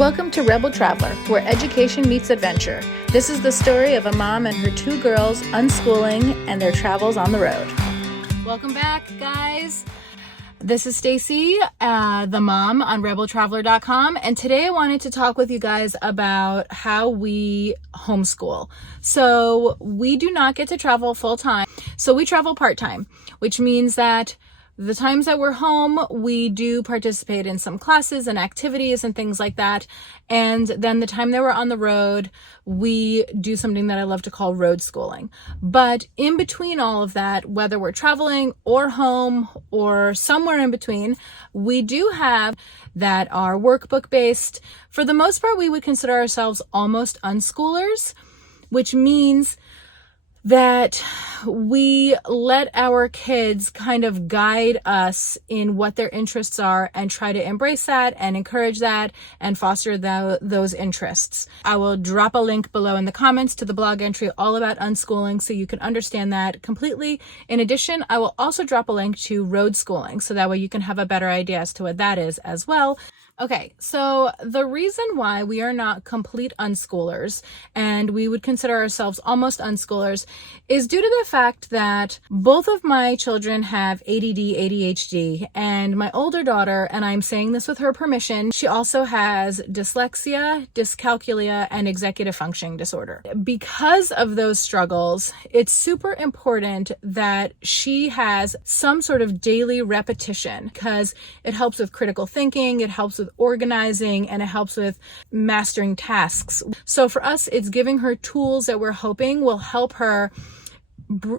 Welcome to Rebel Traveler, where education meets adventure. This is the story of a mom and her two girls unschooling and their travels on the road. Welcome back, guys. This is Stacy, the mom on rebeltraveler.com, and today I wanted to talk with you guys about how we homeschool. So we do not get to travel full time, so we travel part-time, which means that the times that we're home, we do participate in some classes and activities and things like that. And then the time that we're on the road, we do something that I love to call road schooling. But in between all of that, whether we're traveling or home or somewhere in between, we do have that are workbook based. For the most part, we would consider ourselves almost unschoolers, which means that we let our kids kind of guide us in what their interests are and try to embrace that and encourage that and foster those interests. I will drop a link below in the comments to the blog entry all about unschooling so you can understand that completely. In addition, I will also drop a link to road schooling so that way you can have a better idea as to what that is as well. Okay, so the reason why we are not complete unschoolers and we would consider ourselves almost unschoolers is due to the fact that both of my children have ADD, ADHD, and my older daughter, and I'm saying this with her permission, she also has dyslexia, dyscalculia, and executive functioning disorder. Because of those struggles, it's super important that she has some sort of daily repetition because it helps with critical thinking, it helps with organizing, and it helps with mastering tasks. So for us, it's giving her tools that we're hoping will help her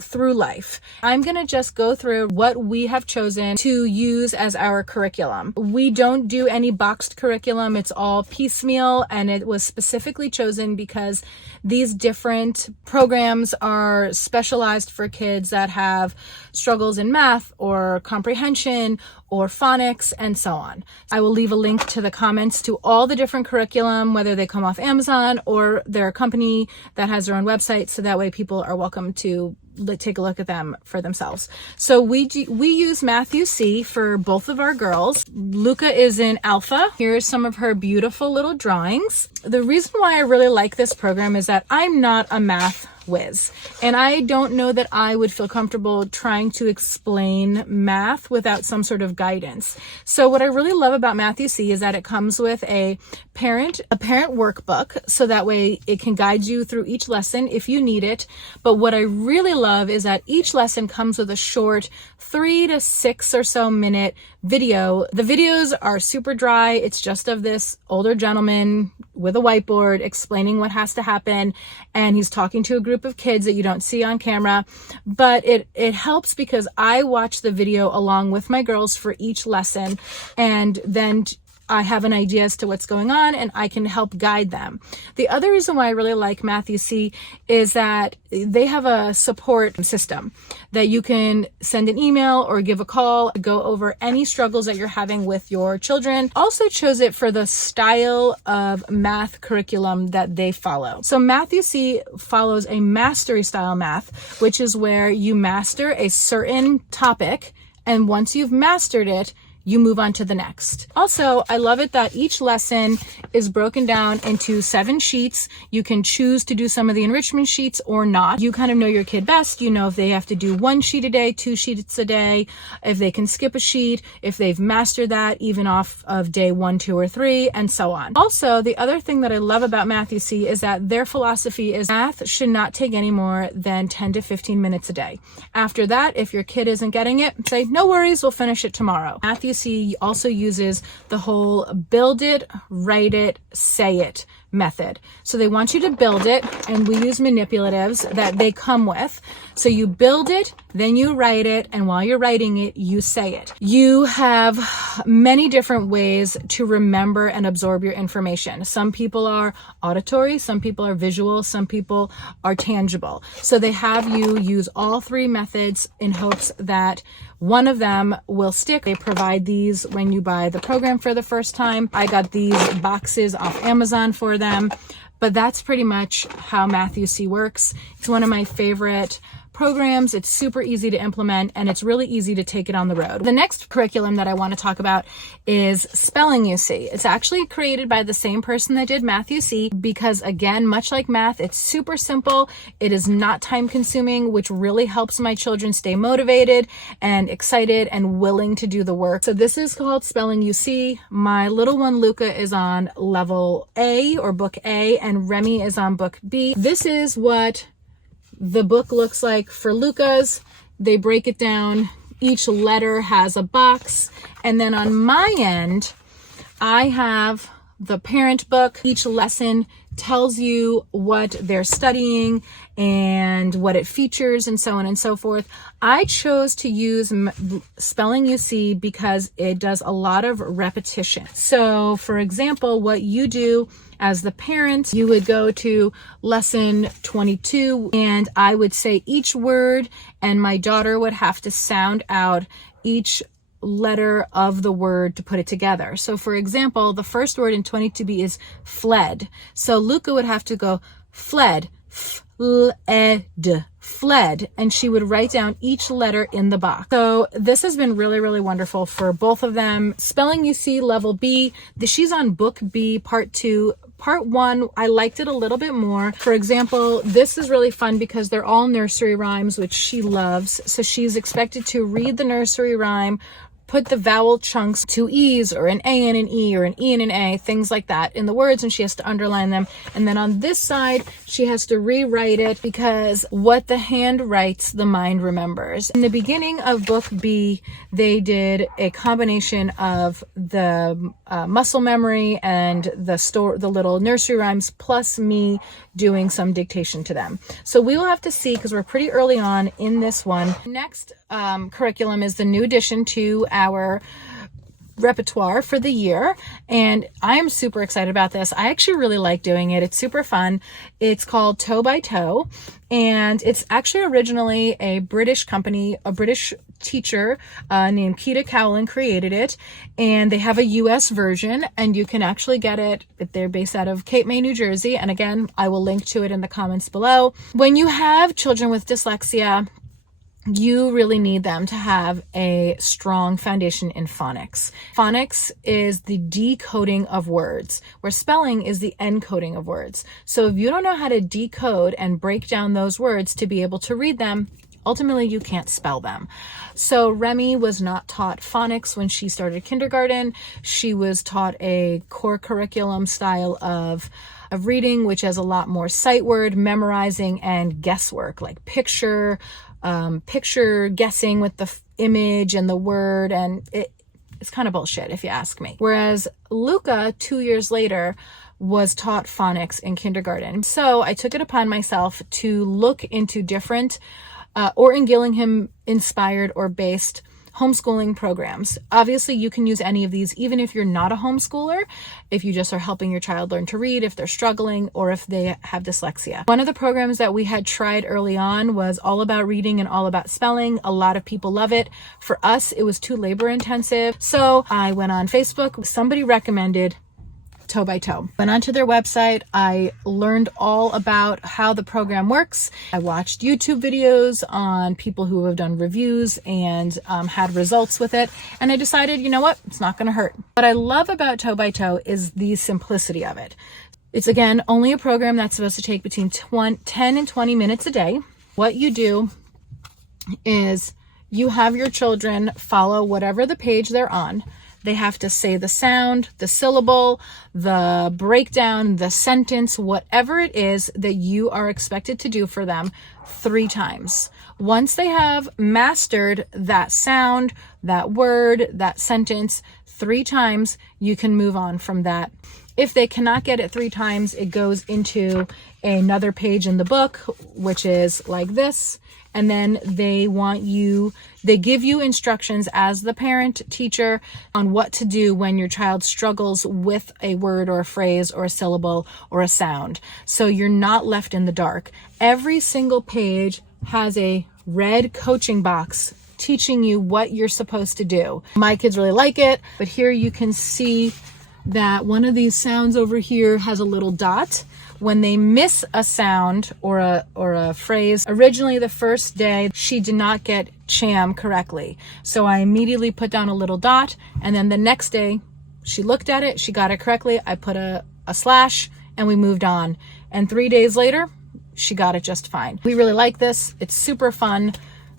through life. I'm going to just go through what we have chosen to use as our curriculum. We don't do any boxed curriculum. It's all piecemeal, and it was specifically chosen because these different programs are specialized for kids that have struggles in math or comprehension or phonics and so on. I will leave a link to the comments to all the different curriculum, whether they come off Amazon or they're a company that has their own website, so that way people are welcome to take a look at them for themselves. So we use Matthew C for both of our girls. Luca is in Alpha. Here's some of her beautiful little drawings. The reason why I really like this program is that I'm not a math whiz, and I don't know that I would feel comfortable trying to explain math without some sort of guidance. So what I really love about Matthew C is that it comes with a parent workbook, so that way it can guide you through each lesson if you need it. But what I really love is that each lesson comes with a short 3 to 6 or so minute video. The videos are super dry. It's just of this older gentleman with a whiteboard explaining what has to happen, and he's talking to a group of kids that you don't see on camera. But it helps because I watch the video along with my girls for each lesson, and then I have an idea as to what's going on and I can help guide them. The other reason why I really like Matthew C is that they have a support system that you can send an email or give a call, go over any struggles that you're having with your children. Also chose it for the style of math curriculum that they follow. So Matthew C follows a mastery style math, which is where you master a certain topic, and once you've mastered it, you move on to the next. Also, I love it that each lesson is broken down into 7 sheets. You can choose to do some of the enrichment sheets or not. You kind of know your kid best. You know if they have to do 1 sheet a day, 2 sheets a day, if they can skip a sheet, if they've mastered that even off of day 1, 2, or 3, and so on. Also, the other thing that I love about Matthew C is that their philosophy is math should not take any more than 10 to 15 minutes a day. After that, if your kid isn't getting it, say, no worries, we'll finish it tomorrow. Matthew C also uses the whole build it, write it, say it method. So they want you to build it, and we use manipulatives that they come with. So you build it, then you write it, and while you're writing it, you say it. You have many different ways to remember and absorb your information. Some people are auditory, some people are visual, some people are tangible. So they have you use all 3 methods in hopes that one of them will stick. They provide these when you buy the program for the first time. I got these boxes off Amazon for them, but that's pretty much how Matthew C works. It's one of my favorite programs. It's super easy to implement, and it's really easy to take it on the road. The next curriculum that I want to talk about is Spelling UC. It's actually created by the same person that did Math UC because, again, much like math, it's super simple. It is not time consuming, which really helps my children stay motivated and excited and willing to do the work. So this is called Spelling UC. My little one, Luca, is on level A or book A, and Remy is on book B. This is what the book looks like for Luca's. They break it down. Each letter has a box. And then on my end, I have the parent book. Each lesson tells you what they're studying and what it features and so on and so forth. I chose to use Spelling UC because it does a lot of repetition. So for example, what you do as the parent, you would go to lesson 22 and I would say each word, and my daughter would have to sound out each letter of the word to put it together. So for example, the first word in 22B is fled. So Luca would have to go fled, fled, and she would write down each letter in the box. So this has been really, really wonderful for both of them. Spelling UC level B, she's on book B, part 2. Part 1, I liked it a little bit more. For example, this is really fun because they're all nursery rhymes, which she loves. So she's expected to read the nursery rhyme, put the vowel chunks, 2 E's or an A and an E or an E and an A, things like that in the words, and she has to underline them. And then on this side, she has to rewrite it because what the hand writes, the mind remembers. In the beginning of book B, they did a combination of the muscle memory and the little nursery rhymes plus me doing some dictation to them. So we will have to see because we're pretty early on in this one. Next curriculum is the new addition to our repertoire for the year, and I am super excited about this. I actually really like doing it. It's super fun. It's called Toe by Toe, and it's actually originally a British company, a British teacher named Keita Cowlin created it, and they have a US version, and you can actually get it. They're based out of Cape May, New Jersey, and again, I will link to it in the comments below. When you have children with dyslexia, you really need them to have a strong foundation in phonics. Phonics is the decoding of words, where spelling is the encoding of words. So if you don't know how to decode and break down those words to be able to read them, ultimately you can't spell them. So Remy was not taught phonics when she started kindergarten. She was taught a core curriculum style of reading, which has a lot more sight word, memorizing, and guesswork, like picture guessing with the image and the word, and it's kind of bullshit if you ask me. Whereas Luca, 2 years later, was taught phonics in kindergarten. So I took it upon myself to look into different Orton Gillingham inspired or based homeschooling programs. Obviously, you can use any of these, even if you're not a homeschooler, if you just are helping your child learn to read, if they're struggling, or if they have dyslexia. One of the programs that we had tried early on was All About Reading and All About Spelling. A lot of people love it. For us, it was too labor intensive. So I went on Facebook. Somebody recommended Toe by Toe. Went onto their website. I learned all about how the program works. I watched YouTube videos on people who have done reviews and had results with it. And I decided, you know what? It's not going to hurt. What I love about Toe by Toe is the simplicity of it. It's, again, only a program that's supposed to take between 10 and 20 minutes a day. What you do is you have your children follow whatever the page they're on. They have to say the sound, the syllable, the breakdown, the sentence, whatever it is that you are expected to do for them 3 times. Once they have mastered that sound, that word, that sentence 3 times, you can move on from that. If they cannot get it 3 times, it goes into another page in the book, which is like this. And then they give you instructions as the parent teacher on what to do when your child struggles with a word or a phrase or a syllable or a sound. So you're not left in the dark. Every single page has a red coaching box teaching you what you're supposed to do. My kids really like it, but here you can see that one of these sounds over here has a little dot. When they miss a sound or a phrase, originally the first day she did not get cham correctly. So I immediately put down a little dot, and then the next day she looked at it, she got it correctly. I put a slash and we moved on. And 3 days later, she got it just fine. We really like this. It's super fun.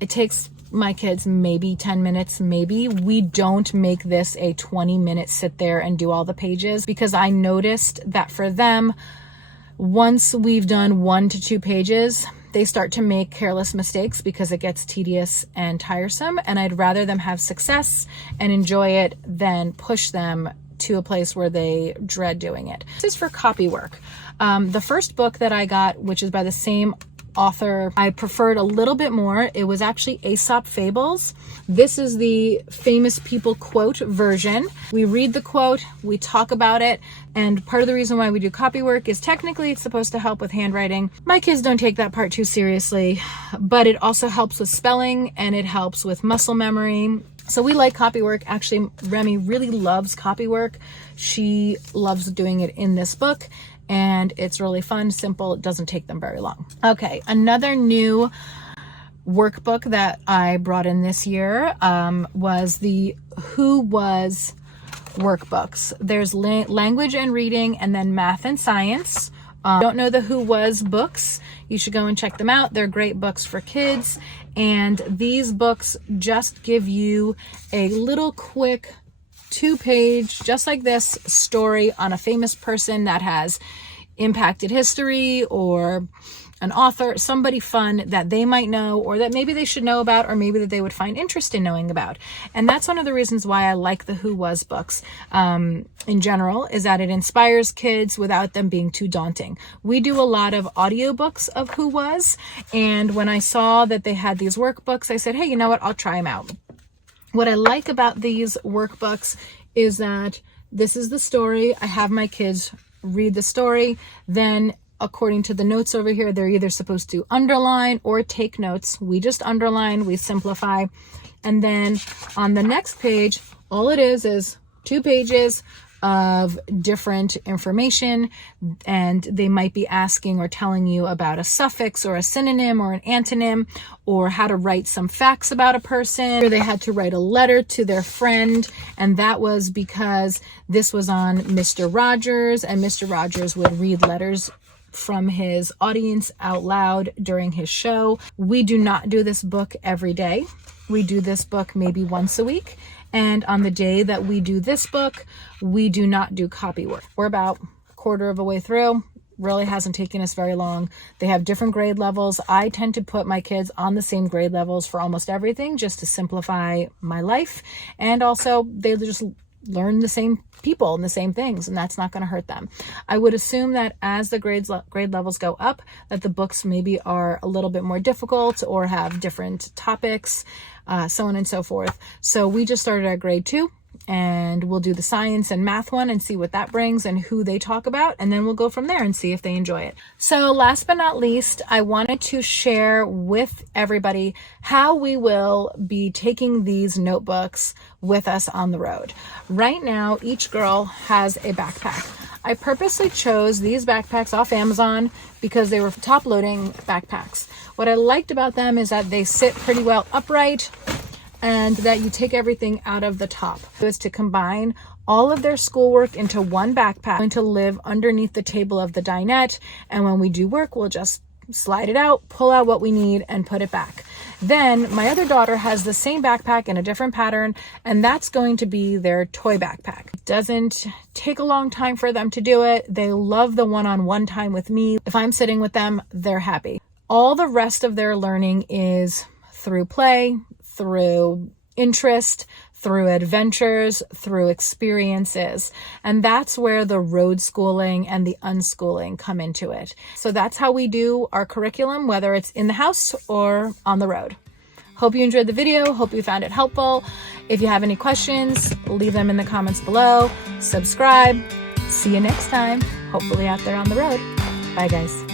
It takes my kids maybe 10 minutes, maybe. We don't make this a 20-minute sit there and do all the pages, because I noticed that for them, once we've done 1 to 2 pages, they start to make careless mistakes because it gets tedious and tiresome. And I'd rather them have success and enjoy it than push them to a place where they dread doing it. This is for copy work. The first book that I got, which is by the same author, I preferred a little bit more. It was actually Aesop Fables. This is the famous people quote version. We read the quote, we talk about it, and part of the reason why we do copy work is technically it's supposed to help with handwriting. My kids don't take that part too seriously, but it also helps with spelling and it helps with muscle memory. So we like copy work. Actually, Remy really loves copy work. She loves doing it in this book, and it's really fun, simple. It doesn't take them very long. Okay, another new workbook that I brought in this year was the Who Was workbooks. There's language and reading, and then math and science. Don't know the Who Was books, you should go and check them out. They're great books for kids, and these books just give you a little quick 2-page, just like this, story on a famous person that has impacted history, or an author, somebody fun that they might know, or that maybe they should know about, or maybe that they would find interest in knowing about. And that's one of the reasons why I like the Who Was books in general, is that it inspires kids without them being too daunting. We do a lot of audiobooks of Who Was, and when I saw that they had these workbooks, I said, hey, you know what, I'll try them out. What I like about these workbooks is that this is the story. I have my kids read the story. Then, according to the notes over here, they're either supposed to underline or take notes. We just underline, we simplify. And then on the next page, all it is 2 pages of different information, and they might be asking or telling you about a suffix or a synonym or an antonym, or how to write some facts about a person. Or they had to write a letter to their friend, and that was because this was on Mr. Rogers, and Mr. Rogers would read letters from his audience out loud during his show. We do not do this book every day. We do this book maybe once a week. And on the day that we do this book, we do not do copy work. We're about a quarter of a way through. Really hasn't taken us very long. They have different grade levels. I tend to put my kids on the same grade levels for almost everything, just to simplify my life. And also, they just learn the same people and the same things, and that's not going to hurt them. I would assume that as the grade levels go up, that the books maybe are a little bit more difficult or have different topics, so on and so forth. So we just started at grade 2, and we'll do the science and math one and see what that brings and who they talk about, and then we'll go from there and see if they enjoy it. So last but not least, I wanted to share with everybody how we will be taking these notebooks with us on the road. Right now, each girl has a backpack. I purposely chose these backpacks off Amazon because they were top loading backpacks. What I liked about them is that they sit pretty well upright, and that you take everything out of the top. It was to combine all of their schoolwork into one backpack, going to live underneath the table of the dinette, and when we do work, we'll just slide it out, pull out what we need, and put it back. Then my other daughter has the same backpack in a different pattern, and that's going to be their toy backpack. It doesn't take a long time for them to do it. They love the one-on-one time with me. If I'm sitting with them, they're happy. All the rest of their learning is through play, through interest, through adventures, through experiences. And that's where the road schooling and the unschooling come into it. So that's how we do our curriculum, whether it's in the house or on the road. Hope you enjoyed the video. Hope you found it helpful. If you have any questions, leave them in the comments below. Subscribe. See you next time, hopefully out there on the road. Bye, guys.